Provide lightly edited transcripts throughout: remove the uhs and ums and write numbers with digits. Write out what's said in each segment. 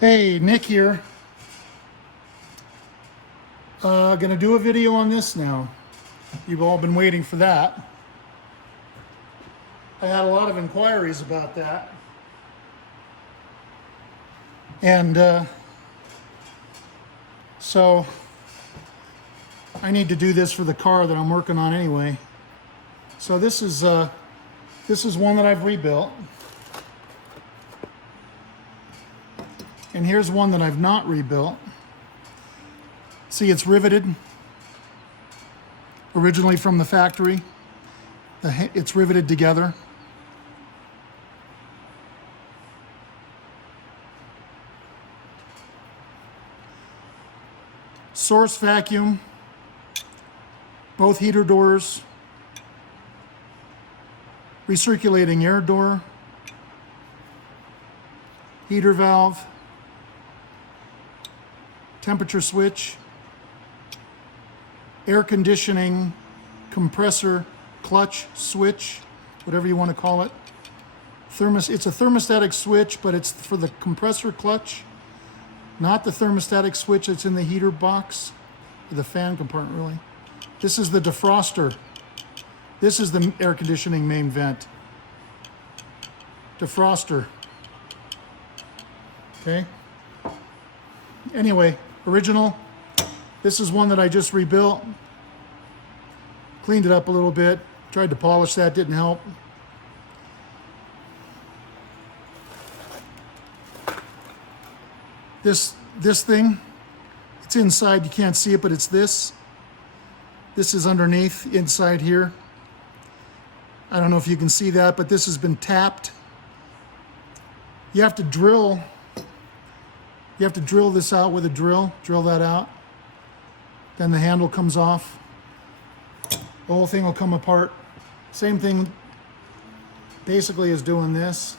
Hey, Nick here. Gonna do a video on this now. You've all been waiting for that. I had a lot of inquiries about that. And so I need to do this for the car that I'm working on anyway. So this is one that I've rebuilt. And here's one that I've not rebuilt. See, it's riveted. Originally from the factory. It's riveted together. Source vacuum. Both heater doors. Recirculating air door. Heater valve. Temperature switch, air conditioning, compressor, clutch, switch, whatever you want to call it. It's a thermostatic switch, but it's for the compressor clutch, not the thermostatic switch that's in the heater box, or the fan compartment really. This is the defroster. This is the air conditioning main vent. Defroster. Okay. Anyway, original. This is one that I just rebuilt. Cleaned it up a little bit. Tried to polish that, didn't help. This thing, it's inside. You can't see it, but it's this. This is underneath, inside here. I don't know if you can see that, but this has been tapped. You have to drill. You have to drill this out with a drill that out. Then the handle comes off. The whole thing will come apart. Same thing basically as doing this.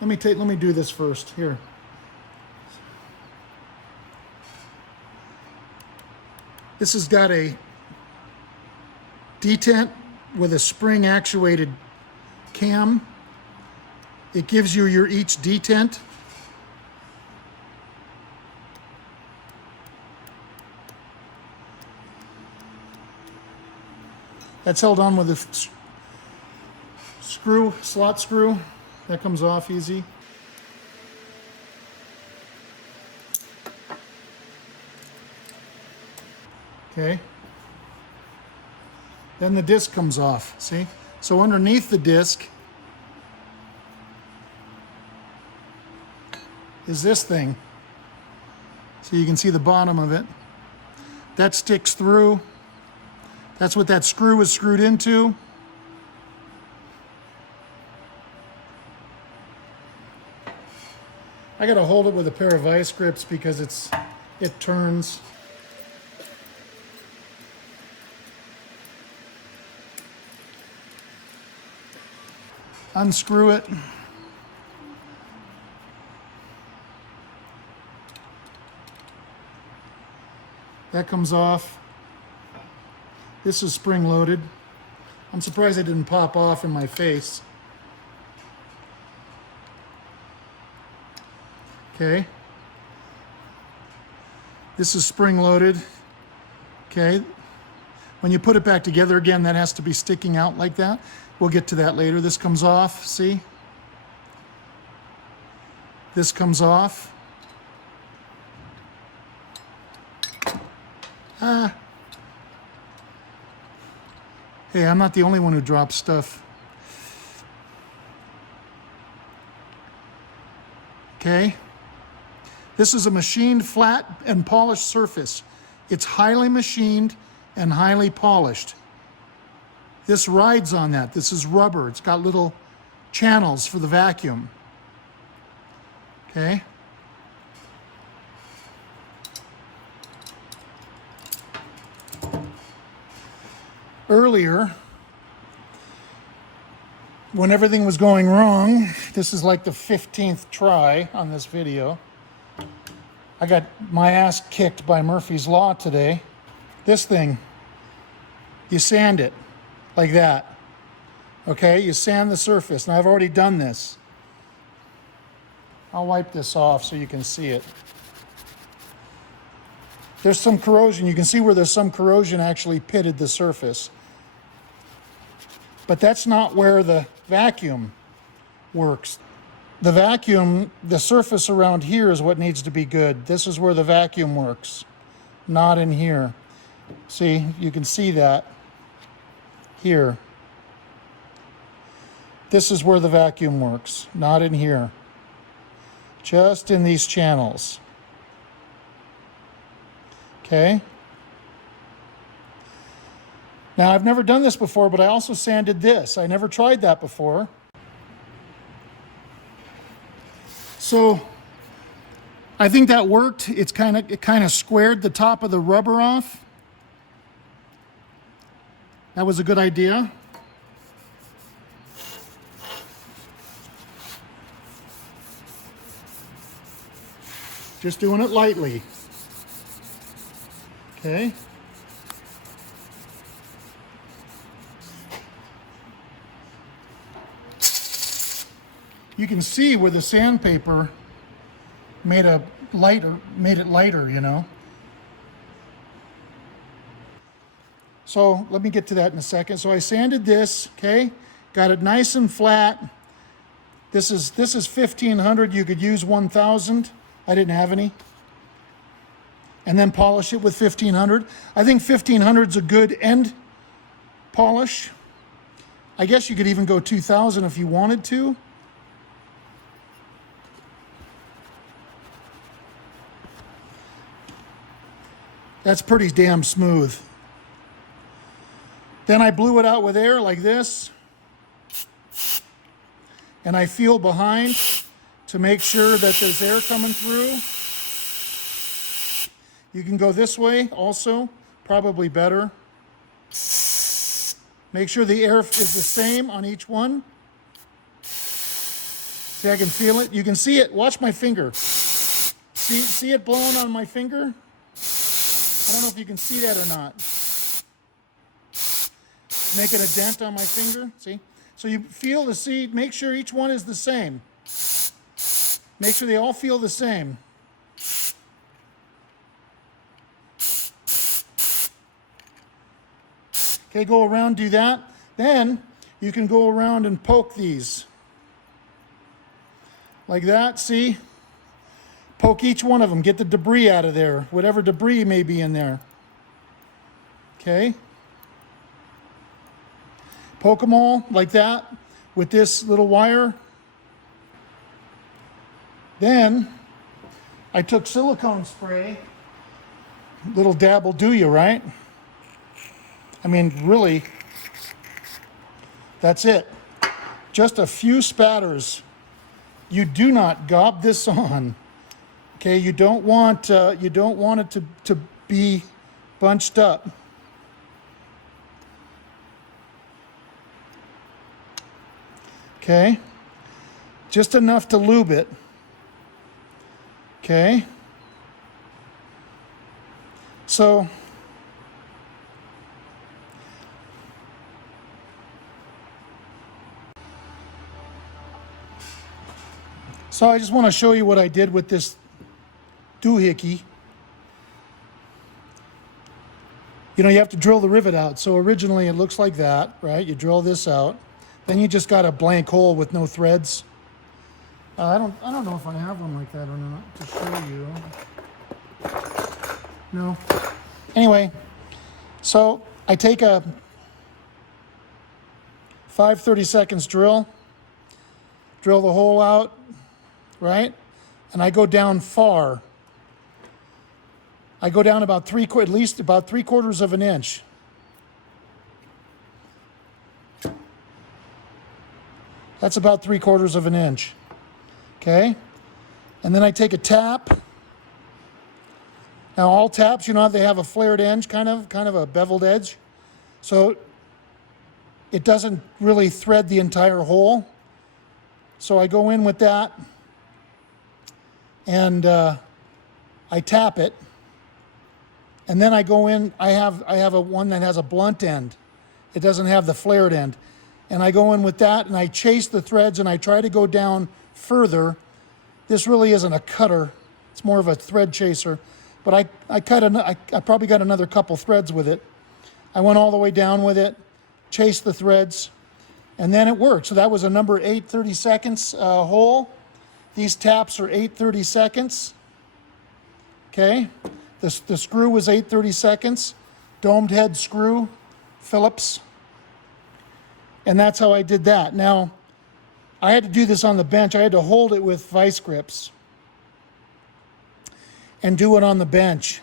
Let me do this first. Here. This has got a detent with a spring actuated cam. It gives you your each detent. That's held on with a slot screw. That comes off easy. Okay. Then the disc comes off, see? So underneath the disc is this thing. So you can see the bottom of it. That sticks through. That's what that screw is screwed into. I gotta hold it with a pair of vice grips because it turns. Unscrew it. That comes off. This is spring loaded. I'm surprised it didn't pop off in my face. Okay. This is spring loaded. Okay. When you put it back together again, that has to be sticking out like that. We'll get to that later. This comes off, see? This comes off. Hey, I'm not the only one who drops stuff. Okay. This is a machined, flat, and polished surface. It's highly machined and highly polished. This rides on that. This is rubber. It's got little channels for the vacuum. Okay. Earlier, when everything was going wrong, this is like the 15th try on this video. I got my ass kicked by Murphy's Law today. This thing, you sand it like that. Okay, you sand the surface. Now I've already done this. I'll wipe this off so you can see it. There's some corrosion. You can see where there's some corrosion actually pitted the surface. But that's not where the vacuum works. The vacuum, the surface around here is what needs to be good. This is where the vacuum works, not in here. See, you can see that here. This is where the vacuum works, not in here. Just in these channels. Okay? Now, I've never done this before, but I also sanded this. I never tried that before. So, I think that worked. It kind of squared the top of the rubber off. That was a good idea. Just doing it lightly. Okay. You can see where the sandpaper made it lighter, you know. So let me get to that in a second. So I sanded this, okay? Got it nice and flat. This is 1500. You could use 1000. I didn't have any. And then polish it with 1500. I think 1500 is a good end polish. I guess you could even go 2000 if you wanted to. That's pretty damn smooth. Then I blew it out with air like this. And I feel behind to make sure that there's air coming through. You can go this way also, probably better. Make sure the air is the same on each one. See, I can feel it. You can see it. Watch my finger. See it blowing on my finger? I don't know if you can see that or not. Making a dent on my finger, see? So you feel the seed, make sure each one is the same. Make sure they all feel the same. Okay, go around, do that. Then you can go around and poke these. Like that, see? Poke each one of them, get the debris out of there, whatever debris may be in there. Okay? Poke them all like that with this little wire. Then I took silicone spray. Little dab will do you, right? I mean, really, that's it. Just a few spatters. You do not gob this on. Okay, you don't want it to be bunched up. Okay, just enough to lube it. Okay, so I just want to show you what I did with this doohickey. You know, you have to drill the rivet out. So originally it looks like that, right? You drill this out. Then you just got a blank hole with no threads. I don't know if I have one like that or not to show you. No. Anyway, so I take a 5/32 drill the hole out, right? And I go down far. I go down about at least about 3/4 of an inch. That's about 3/4 of an inch. Okay? And then I take a tap. Now all taps, you know, they have a flared edge, kind of a beveled edge. So it doesn't really thread the entire hole. So I go in with that and I tap it. And then I go in, I have a one that has a blunt end. It doesn't have the flared end. and I go in with that and I chase the threads and I try to go down further. This really isn't a cutter, it's more of a thread chaser, but I probably got another couple threads with it. I went all the way down with it, chased the threads, and then it worked. So that was a number 8 30-seconds hole. These taps are 8 30-seconds. Okay, the screw was 8 30-seconds. Domed head screw, Phillips. And that's how I did that. Now, I had to do this on the bench. I had to hold it with vice grips and do it on the bench.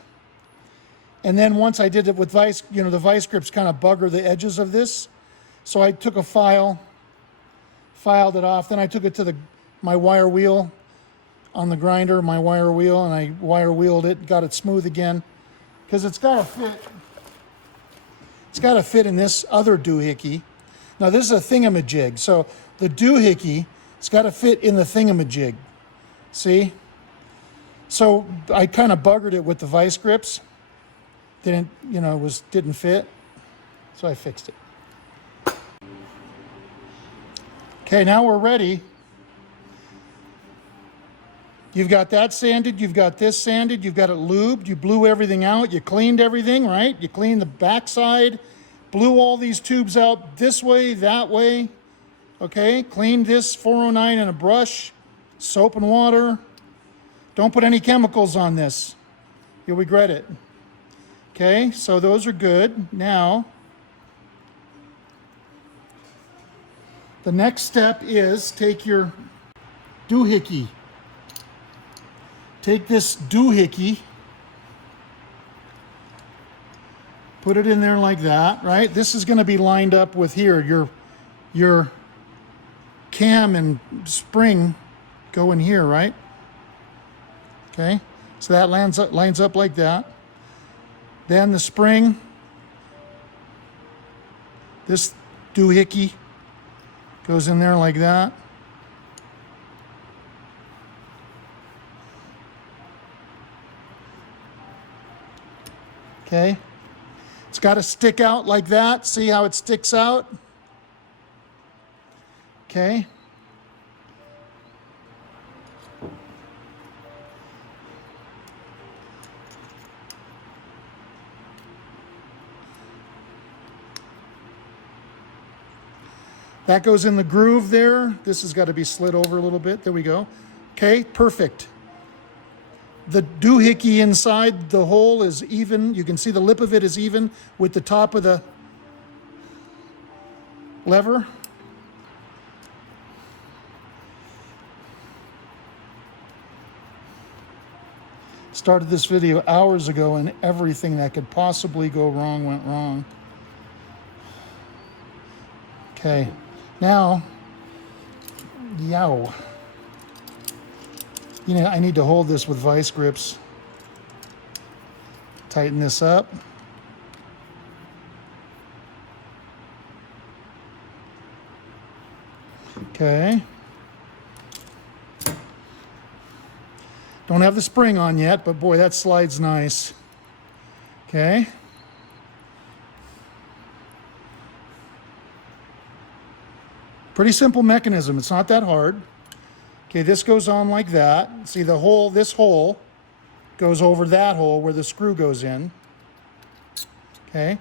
And then once I did it with vice, the vice grips kind of bugger the edges of this. So I took a filed it off. Then I took it to my wire wheel on the grinder, my wire wheel, and I wire wheeled it, got it smooth again. Because it's got to fit. It's got to fit in this other doohickey. Now this is a thingamajig. So the doohickey, it's got to fit in the thingamajig. See? So I kind of buggered it with the vice grips. Didn't fit. So I fixed it. Okay, now we're ready. You've got that sanded, you've got this sanded, you've got it lubed, you blew everything out, you cleaned everything, right? You cleaned the backside, blew all these tubes out this way, that way, okay? Cleaned this 409 in a brush, soap and water. Don't put any chemicals on this. You'll regret it. Okay, so those are good. Now, the next step is take your doohickey. Take this doohickey, put it in there like that, right? This is going to be lined up with here. Your cam and spring go in here, right? Okay, so that lines up like that. Then the spring, this doohickey goes in there like that. Okay, it's got to stick out like that. See how it sticks out? Okay. That goes in the groove there. This has got to be slid over a little bit. There we go. Okay, perfect. The doohickey inside the hole is even. You can see the lip of it is even with the top of the lever. Started this video hours ago and everything that could possibly go wrong went wrong. Okay, now, yow. I need to hold this with vice grips. Tighten this up. Okay. Don't have the spring on yet, but boy, that slides nice. Okay. Pretty simple mechanism. It's not that hard. Okay, this goes on like that. See the hole, this hole goes over that hole where the screw goes in. Okay.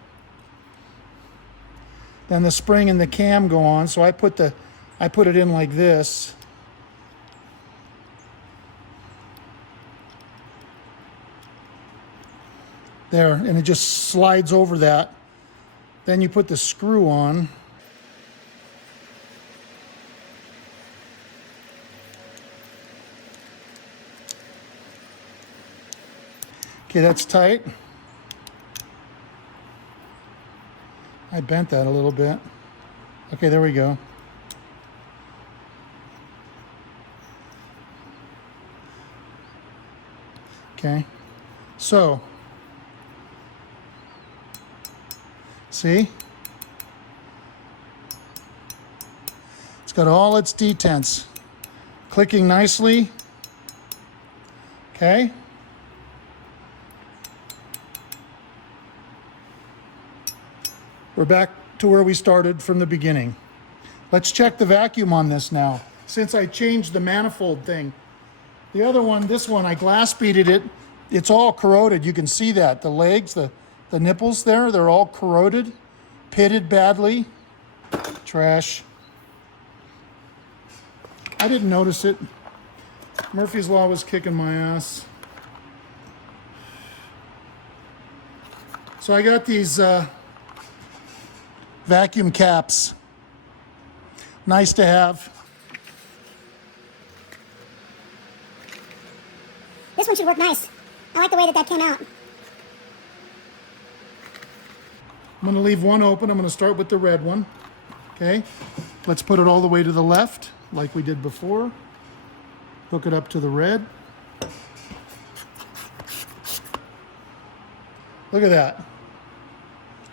Then the spring and the cam go on, so I put it in like this. There, and it just slides over that. Then you put the screw on. Okay, that's tight. I bent that a little bit. Okay, there we go. Okay, so, see? It's got all its detents clicking nicely. Okay. We're back to where we started from the beginning. Let's check the vacuum on this now, since I changed the manifold thing. The other one, this one, I glass beaded it. It's all corroded. You can see that. The legs, the nipples there, they're all corroded, pitted badly. Trash. I didn't notice it. Murphy's Law was kicking my ass. So I got these vacuum caps. Nice to have. This one should work nice. I like the way that came out. I'm going to leave one open. I'm going to start with the red one. Okay. Let's put it all the way to the left, like we did before. Hook it up to the red. Look at that.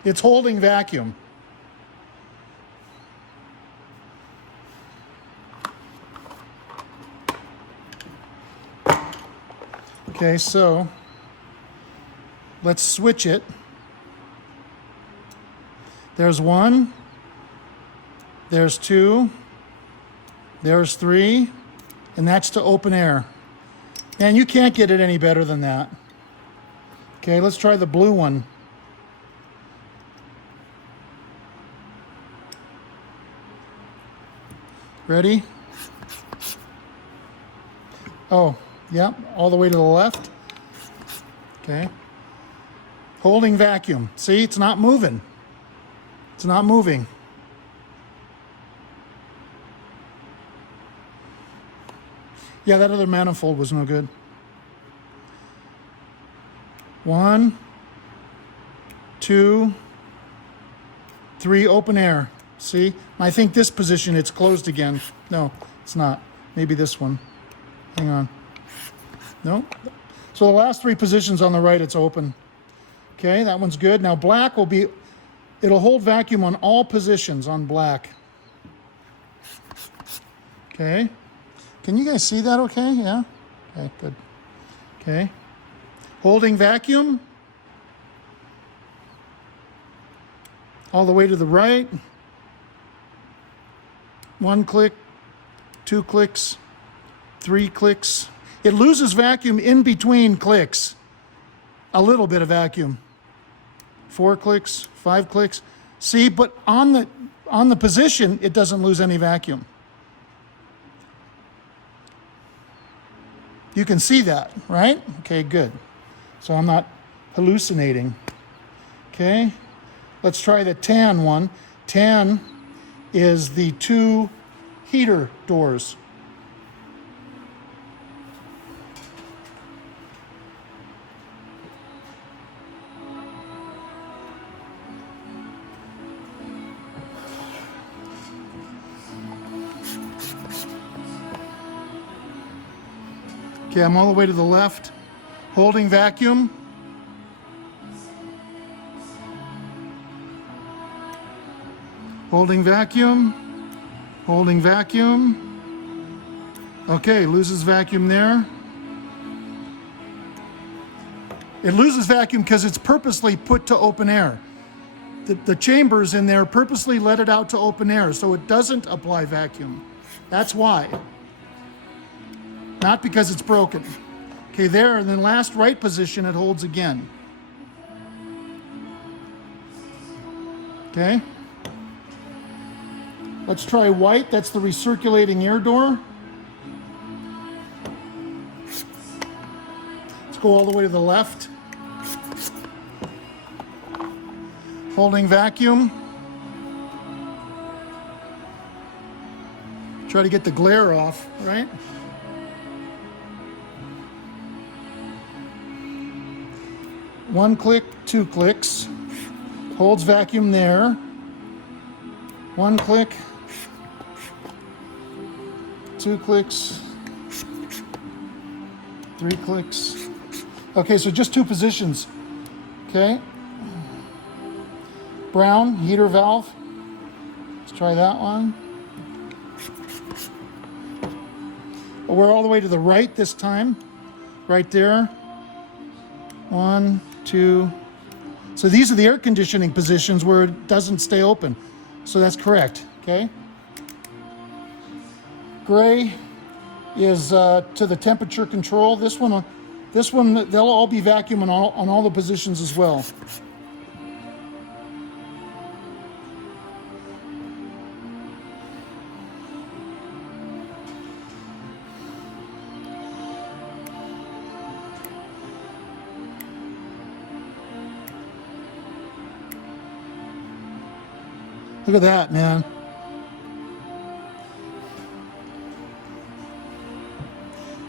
It's holding vacuum. Okay, so let's switch it. There's one, there's two, there's three, and that's to open air. And you can't get it any better than that. Okay, let's try the blue one. Ready? Oh, yeah, all the way to the left. Okay. Holding vacuum. See, it's not moving. It's not moving. Yeah, that other manifold was no good. 1, 2, 3, open air. See? I think this position, it's closed again. No, it's not. Maybe this one. Hang on. No. So the last 3 positions on the right, it's open. Okay, that one's good. Now black will be, it'll hold vacuum on all positions on black. Okay. Can you guys see that okay? Yeah? Okay, good. Okay. Holding vacuum. All the way to the right. 1 click, 2 clicks, 3 clicks. It loses vacuum in between clicks. A little bit of vacuum. 4 clicks, 5 clicks. See, but on the position, it doesn't lose any vacuum. You can see that, right? Okay, good. So I'm not hallucinating. Okay, let's try the tan one. Tan is the 2 heater doors. Okay, I'm all the way to the left, holding vacuum. Holding vacuum, holding vacuum. Okay, loses vacuum there. It loses vacuum because it's purposely put to open air. The chambers in there purposely let it out to open air, so it doesn't apply vacuum. That's why. Not because it's broken. Okay, there, and then last right position, it holds again. Okay. Let's try white. That's the recirculating air door. Let's go all the way to the left. Holding vacuum. Try to get the glare off, right? One click, 2 clicks. Holds vacuum there. 1 click. 2 clicks. 3 clicks. Okay, so just 2 positions. Okay. Brown heater valve. Let's try that one. We're all the way to the right this time. Right there. 1, 2. So these are the air conditioning positions where it doesn't stay open. So that's correct, okay? Gray is to the temperature control. This one, they'll all be vacuum on all the positions as well. Look at that, man.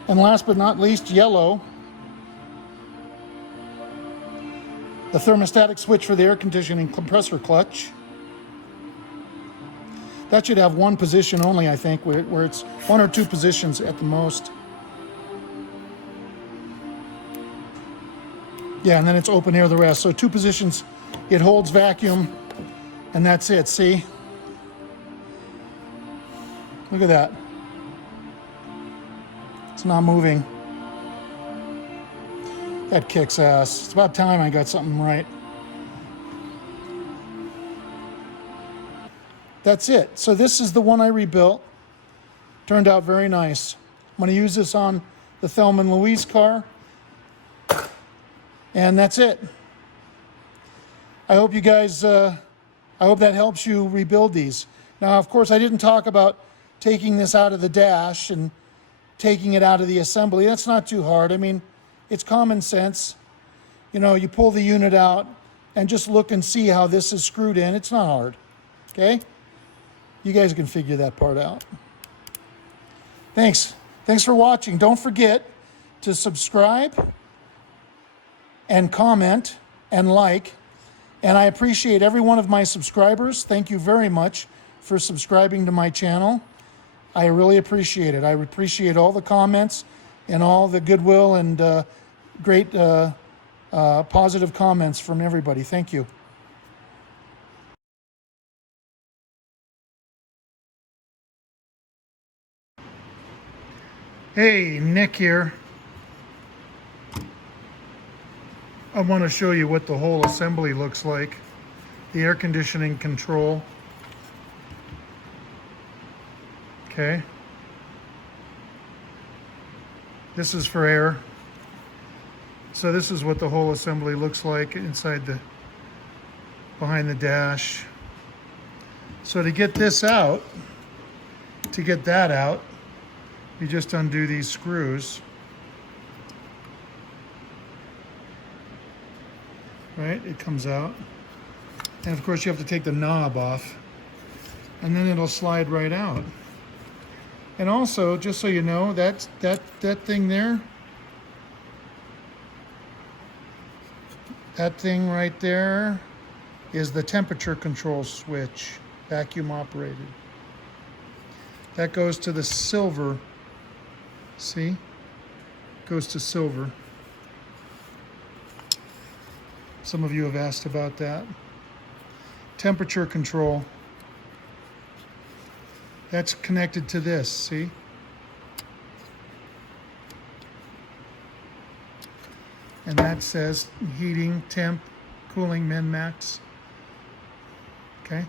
And last but not least, yellow. The thermostatic switch for the air conditioning compressor clutch. That should have one position only, I think, where it's one or two positions at the most. Yeah, and then it's open air the rest. So two positions, it holds vacuum, and that's it, see? Look at that. It's not moving. That kicks ass. It's about time I got something right. That's it. So this is the one I rebuilt. Turned out very nice. I'm going to use this on the Thelma and Louise car. And that's it. I hope you guys, I hope that helps you rebuild these. Now, of course, I didn't talk about taking this out of the dash and taking it out of the assembly. That's not too hard. I mean, it's common sense. You know, you pull the unit out and just look and see how this is screwed in. It's not hard, okay? You guys can figure that part out. Thanks. Thanks for watching. Don't forget to subscribe and comment and like. And I appreciate every one of my subscribers. Thank you very much for subscribing to my channel. I really appreciate it. I appreciate all the comments and all the goodwill and great positive comments from everybody. Thank you. Hey, Nick here. I want to show you what the whole assembly looks like. The air conditioning control. Okay. This is for air. So this is what the whole assembly looks like inside behind the dash. So to get this out, to get that out, you just undo these screws. Right, it comes out. And of course you have to take the knob off, and then it'll slide right out. And also, just so you know, that thing there, that thing right there is the temperature control switch, vacuum operated. That goes to the silver. See? Goes to silver. Some of you have asked about that. Temperature control. That's connected to this, see? And that says heating, temp, cooling, min, max. Okay?